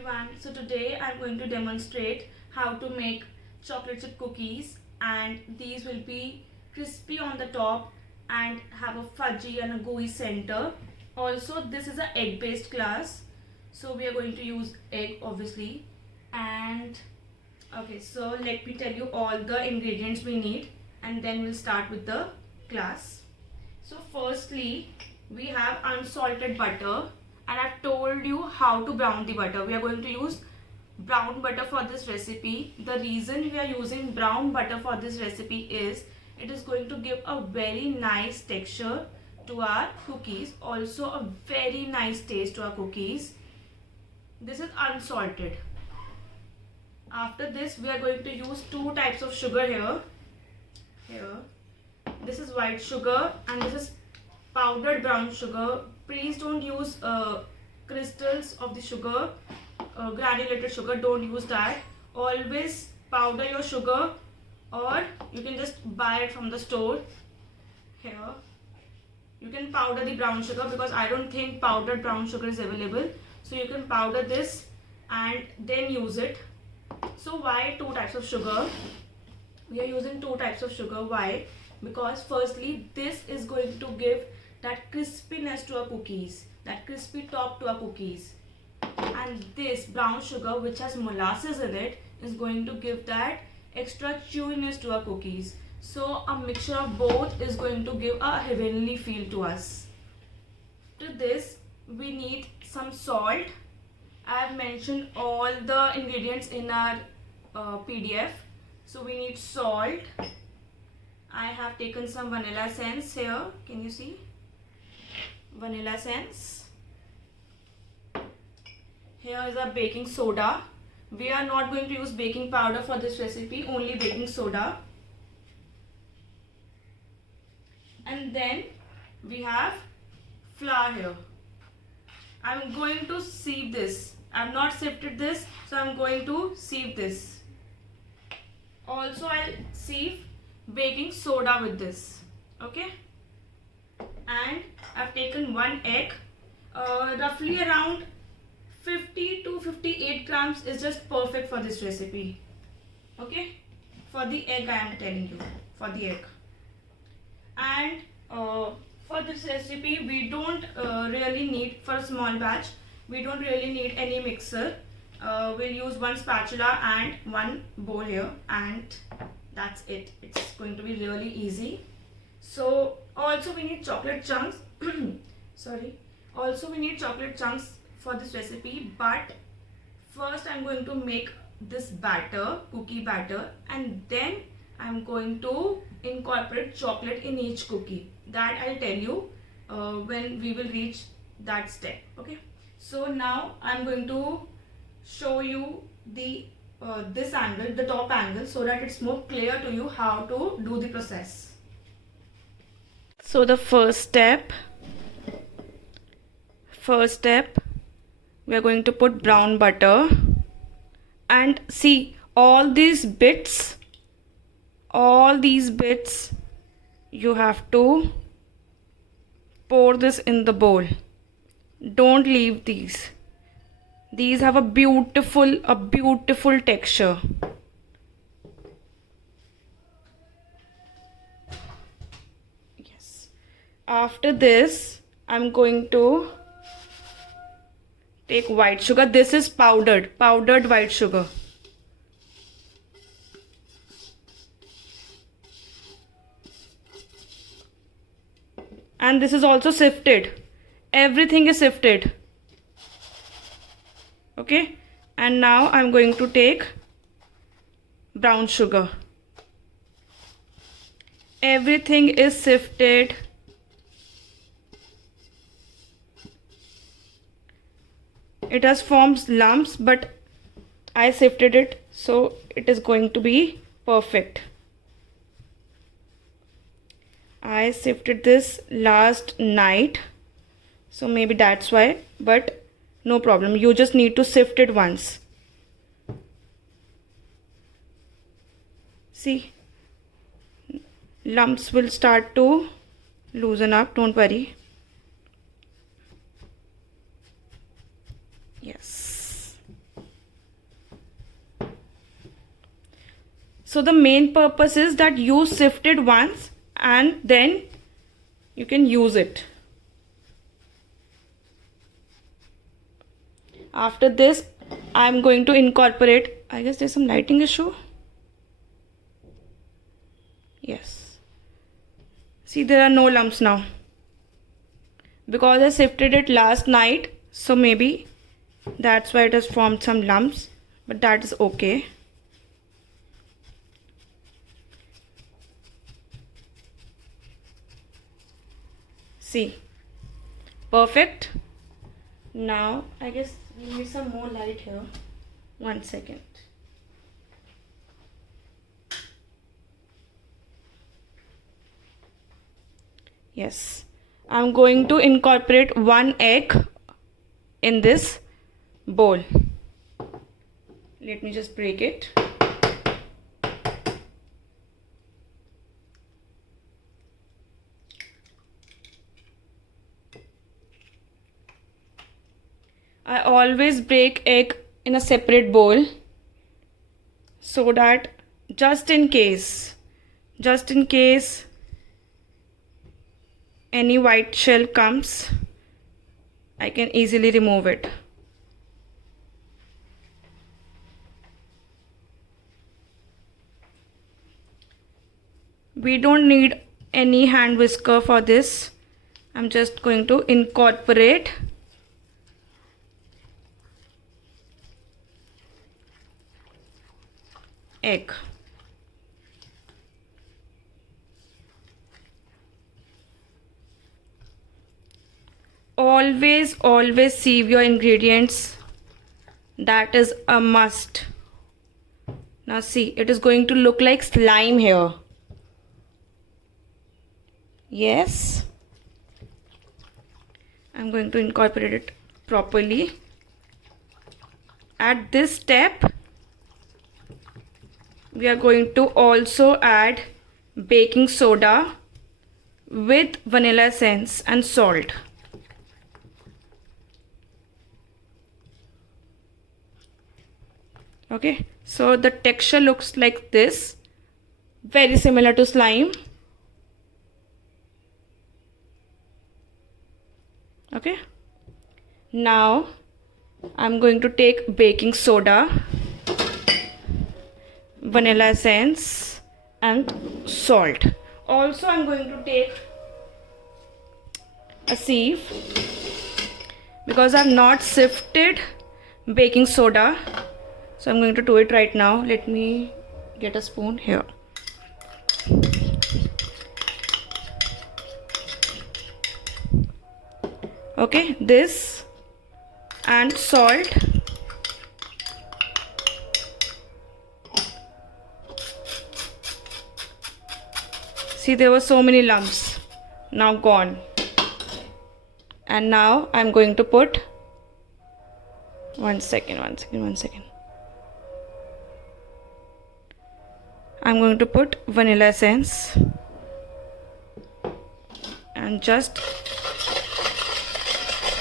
everyone. So today I'm going to demonstrate how to make chocolate chip cookies, and these will be crispy on the top and have a fudgy and a gooey center. Also, this is an egg based class, so we are going to use egg obviously. And okay, so let me tell you all the ingredients we need and then we'll start with the class. So firstly, we have unsalted butter, and I've told you how to brown the butter. We are going to use brown butter for this recipe. The reason we are using brown butter for this recipe is it is going to give a very nice texture to our cookies, also a very nice taste to our cookies. This is unsalted. After this, we are going to use two types of sugar here. This is white sugar and this is powdered brown sugar. Please don't use crystals of the sugar, granulated sugar. Don't use that. Always powder your sugar, or you can just buy it from the store. Here you can powder the brown sugar because I don't think powdered brown sugar is available, so you can powder this and then use it. So why two types of sugar? We are using two types of sugar. Why? Because firstly, this is going to give that crispiness to our cookies, that crispy top to our cookies, and this brown sugar, which has molasses in it, is going to give that extra chewiness to our cookies. So a mixture of both is going to give a heavenly feel to us. To this we need some salt. I have mentioned all the ingredients in our PDF. So we need salt. I have taken some vanilla essence here. Can you see? Vanilla essence. Here is our baking soda. We are not going to use baking powder for this recipe, only baking soda. And then we have flour here. I'm going to sieve this. I have not sifted this, so I'm going to sieve this. Also, I'll sieve baking soda with this. Okay? And I've taken one egg. Roughly around 50 to 58 grams is just perfect for this recipe. Okay? For the egg, I am telling you. For the egg. And for this recipe, we don't really need, for a small batch, we don't really need any mixer. We'll use one spatula and one bowl here, and that's it. It's going to be really easy. So also we need chocolate chunks. Sorry. Also we need chocolate chunks for this recipe, but first I'm going to make this batter, cookie batter, and then I'm going to incorporate chocolate in each cookie. That I'll tell you when we will reach that step. Okay. So now I'm going to show you the this angle, the top angle, so that it's more clear to you how to do the process. So the first step, we are going to put brown butter, and see all these bits, you have to pour this in the bowl. Don't leave these. These have a beautiful texture. Yes. After this, I'm going to take white sugar. This is powdered white sugar. And this is also sifted. Everything is sifted. Okay, and now I'm going to take brown sugar. Everything is sifted. It has formed lumps, but I sifted it, so it is going to be perfect. I sifted this last night, so maybe that's why, but no problem. You just need to sift it once. See, lumps will start to loosen up. Don't worry. Yes. So the main purpose is that you sift it once and then you can use it. After this, I'm going to incorporate, I guess there's some lighting issue. Yes. See, there are no lumps now. Because I sifted it last night, so maybe that's why it has formed some lumps, but that is okay. See, perfect. Now I guess we need some more light here. 1 second. Yes, I'm going to incorporate 1 egg in this bowl. Let me just break it. I always break egg in a separate bowl so that just in case any white shell comes, I can easily remove it. We don't need any hand whisker for this. I'm just going to incorporate egg. Always sieve your ingredients. That is a must. Now see, it is going to look like slime here. Yes. I'm going to incorporate it properly. At this step, we are going to also add baking soda with vanilla essence and salt. Okay, so the texture looks like this, very similar to slime. Okay, now I'm going to take baking soda, vanilla essence and salt. Also I'm going to take a sieve because I've not sifted baking soda, so I'm going to do it right now. Let me get a spoon here. Okay, this and salt. See, there were so many lumps, now gone. And now I'm going to put one second. I'm going to put vanilla essence and just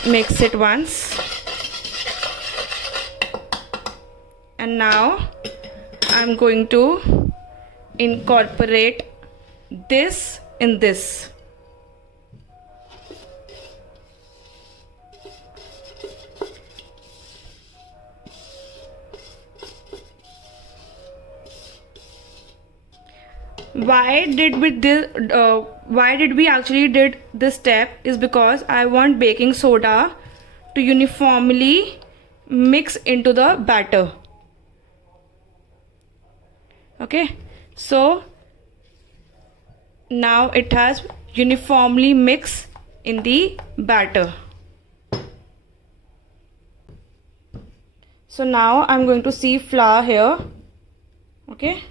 mix it once. And now I'm going to incorporate this in this. Why did we actually did this step is because I want baking soda to uniformly mix into the batter. Okay, so now it has uniformly mixed in the batter. So now I'm going to sieve flour here, okay,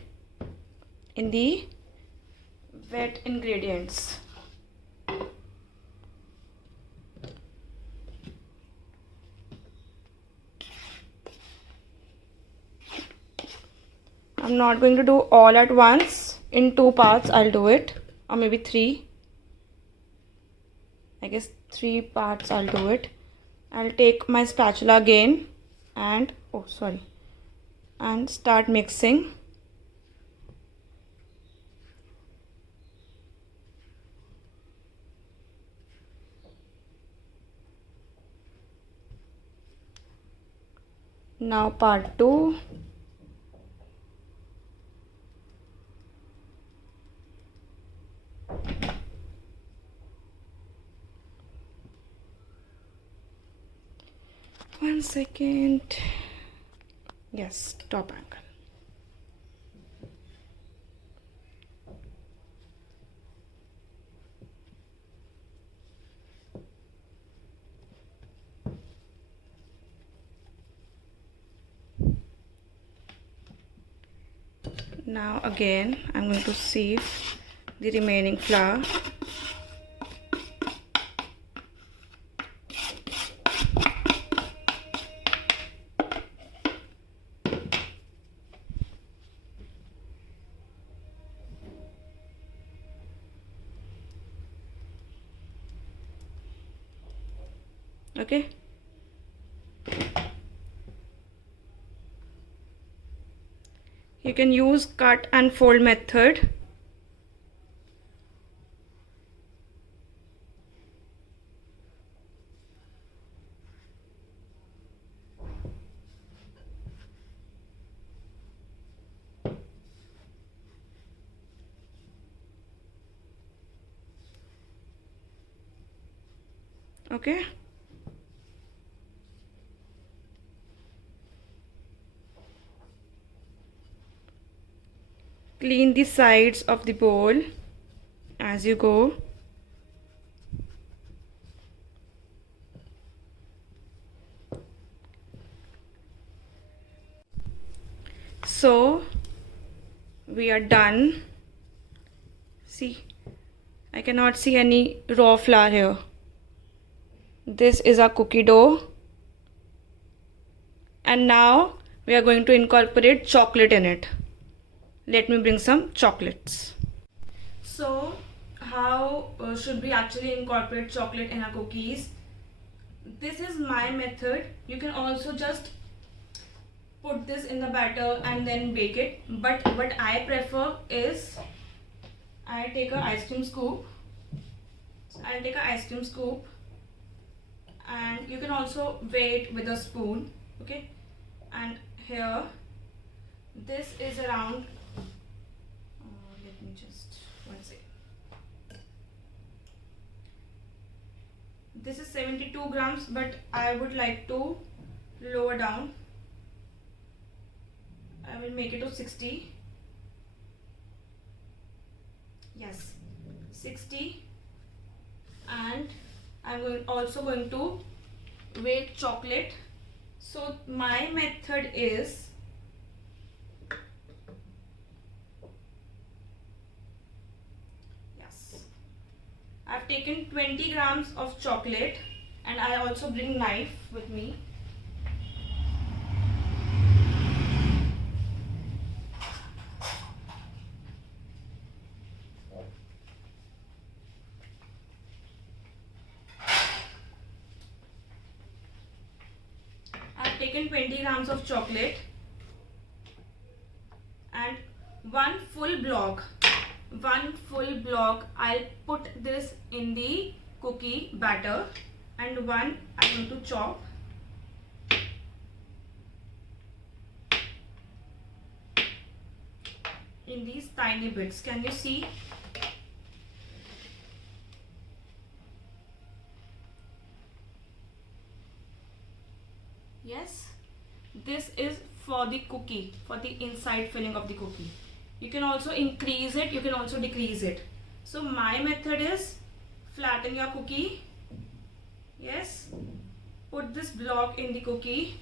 in the wet ingredients. I'm not going to do all at once. In 2 parts I'll do it, or maybe 3. I guess 3 parts I'll do it. I'll take my spatula again and and start mixing. Now part 2. One second. Yes, top angle. Now again I'm going to sieve the remaining flour. Okay. You can use cut and fold method. Okay. Clean the sides of the bowl as you go. So we are done. See, I cannot see any raw flour here. This is our cookie dough. And now we are going to incorporate chocolate in it. Let me bring some chocolates. So how should we actually incorporate chocolate in our cookies? This is my method. You can also just put this in the batter and then bake it. But what I prefer is I take an ice cream scoop. I'll take an ice cream scoop, and you can also weigh it with a spoon. Okay, and here this is around let me just one second. This is 72 grams, but I would like to lower down. I will make it to 60. Yes, 60. And I'm also going to weigh chocolate. So my method is I've taken 20 grams of chocolate, and I also bring knife with me. I've taken 20 grams of chocolate and one full block. I'll put this in the cookie batter, and one I'm going to chop. In these tiny bits. Can you see? Yes, this is for the cookie, for the inside filling of the cookie. You can also increase it, you can also decrease it. So my method is flatten your cookie. Yes, put this block in the cookie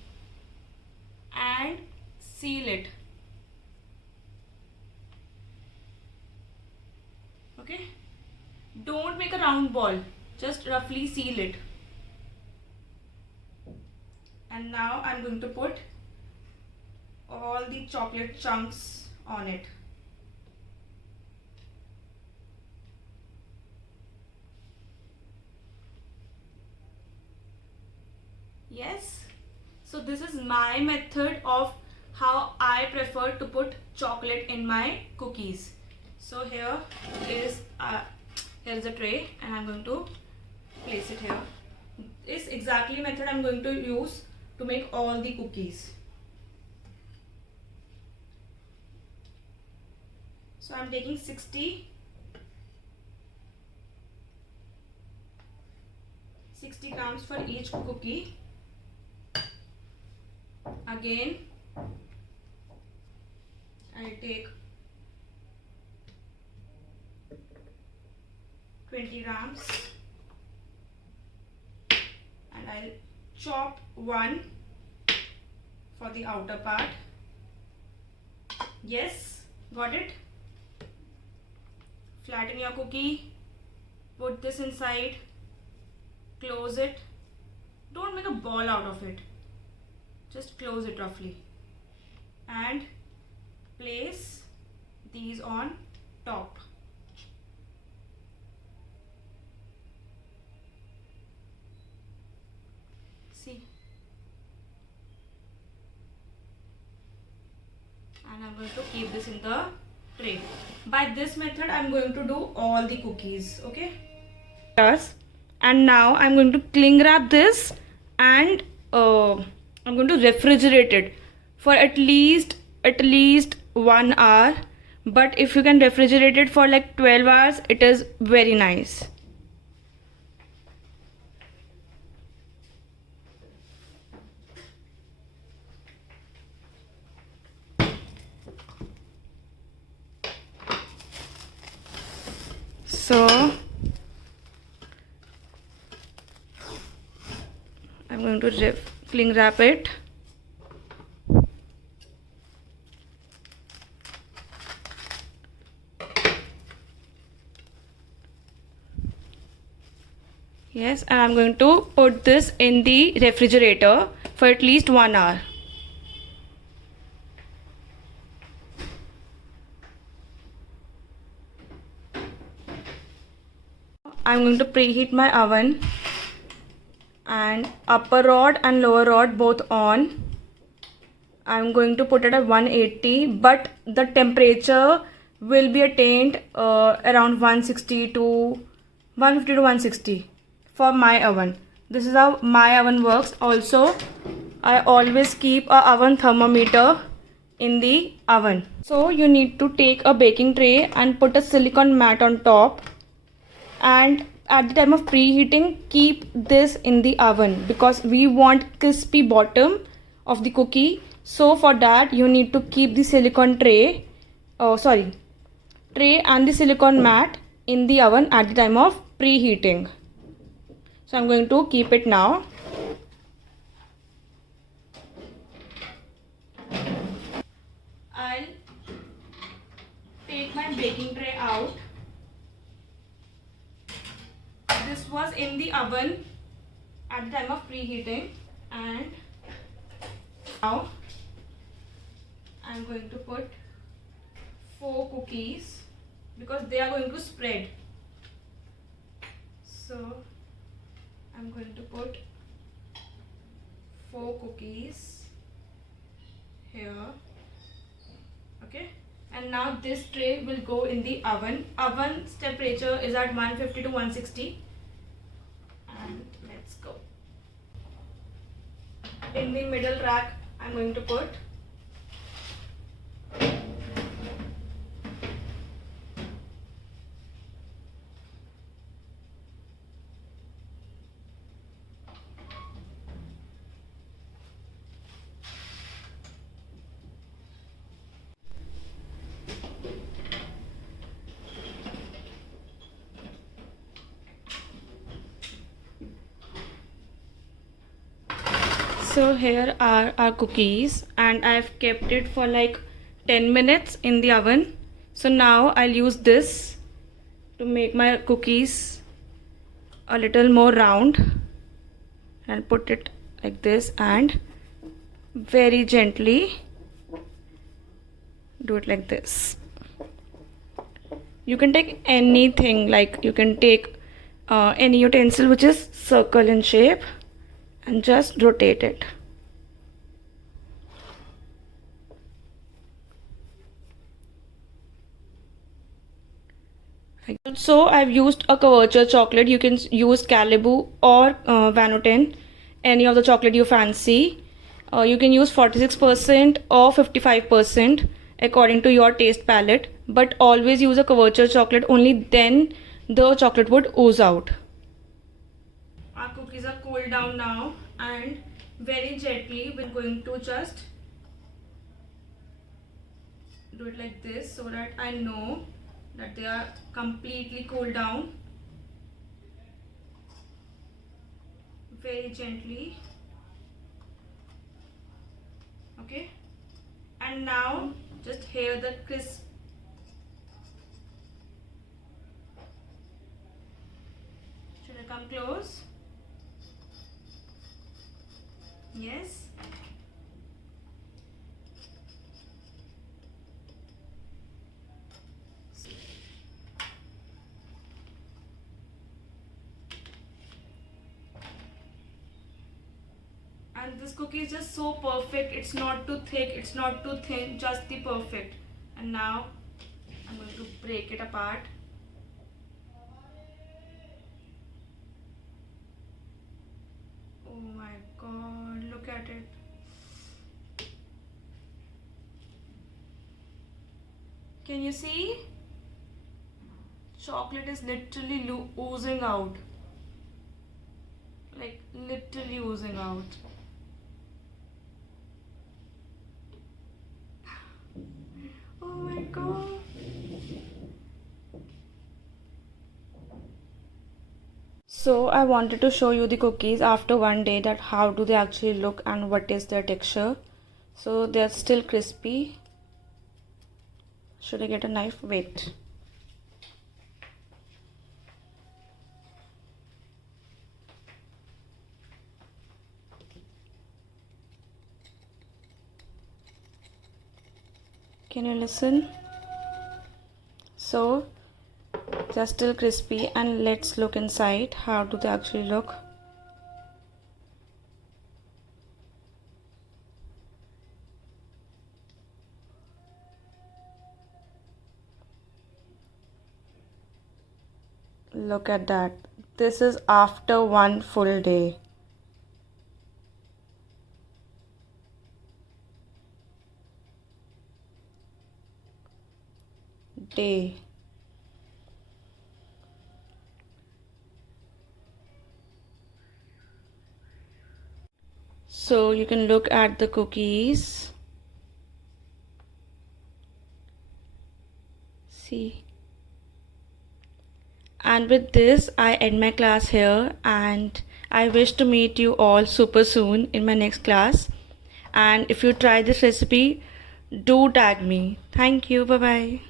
and seal it. Okay, don't make a round ball, just roughly seal it. And now I'm going to put all the chocolate chunks on it. Yes, so this is my method of how I prefer to put chocolate in my cookies. So here is a tray, and I'm going to place it here. This exactly method I'm going to use to make all the cookies. So I'm taking 60 grams for each cookie. Again, I'll take 20 grams and I'll chop one for the outer part. Yes, got it? Flatten your cookie, put this inside, close it. Don't make a ball out of it, just close it roughly and place these on top. See, and I'm going to keep this in the tray. By this method I'm going to do all the cookies. Okay, yes. And now I'm going to cling wrap this and I'm going to refrigerate it for at least 1 hour. But if you can refrigerate it for like 12 hours, it is very nice. So I'm going to cling wrap it. Yes, and I'm going to put this in the refrigerator for at least 1 hour. I'm going to preheat my oven and upper rod and lower rod both on. I'm going to put it at 180, but the temperature will be attained around 160 to 150 to 160 for my oven. This is how my oven works. Also, I always keep a oven thermometer in the oven. So you need to take a baking tray and put a silicone mat on top, and at the time of preheating keep this in the oven because we want crispy bottom of the cookie. So for that you need to keep the silicone tray and the silicone mat in the oven at the time of preheating. So I'm going to keep it now. I'll take my baking tray out. This was in the oven at the time of preheating, and now I'm going to put 4 cookies because they are going to spread. So I'm going to put 4 cookies here. Okay, and now this tray will go in the oven. Oven's temperature is at 150 to 160. And let's go. In the middle rack I'm going to put So here are our cookies, and I've kept it for like 10 minutes in the oven. So now I'll use this to make my cookies a little more round. I'll put it like this and very gently do it like this. You can take anything, like you can take any utensil which is circle in shape and just rotate it. So I've used a couverture chocolate. You can use Caribou or Vanotin, any of the chocolate you fancy. You can use 46% or 55%. according to your taste palette, but always use a couverture chocolate, only then the chocolate would ooze out. Our cookies are cooled down now, and very gently we're going to just do it like this so that I know that they are completely cooled down. Very gently. Okay, and now just hear the crisp. Should I come close? Yes. And this cookie is just so perfect. It's not too thick, it's not too thin, just the perfect. And now I'm going to break it apart. Oh my god, look at it. Can you see? Chocolate is literally oozing out. Like literally oozing out. Oh my god. So I wanted to show you the cookies after one day, that how do they actually look and what is their texture. So they are still crispy. Should I get a knife? Wait. Can you listen? So they're still crispy, and let's look inside. How do they actually look? Look at that. This is after one full day. So you can look at the cookies. See. And with this, I end my class here, and I wish to meet you all super soon in my next class. And if you try this recipe, do tag me. Thank you. Bye bye.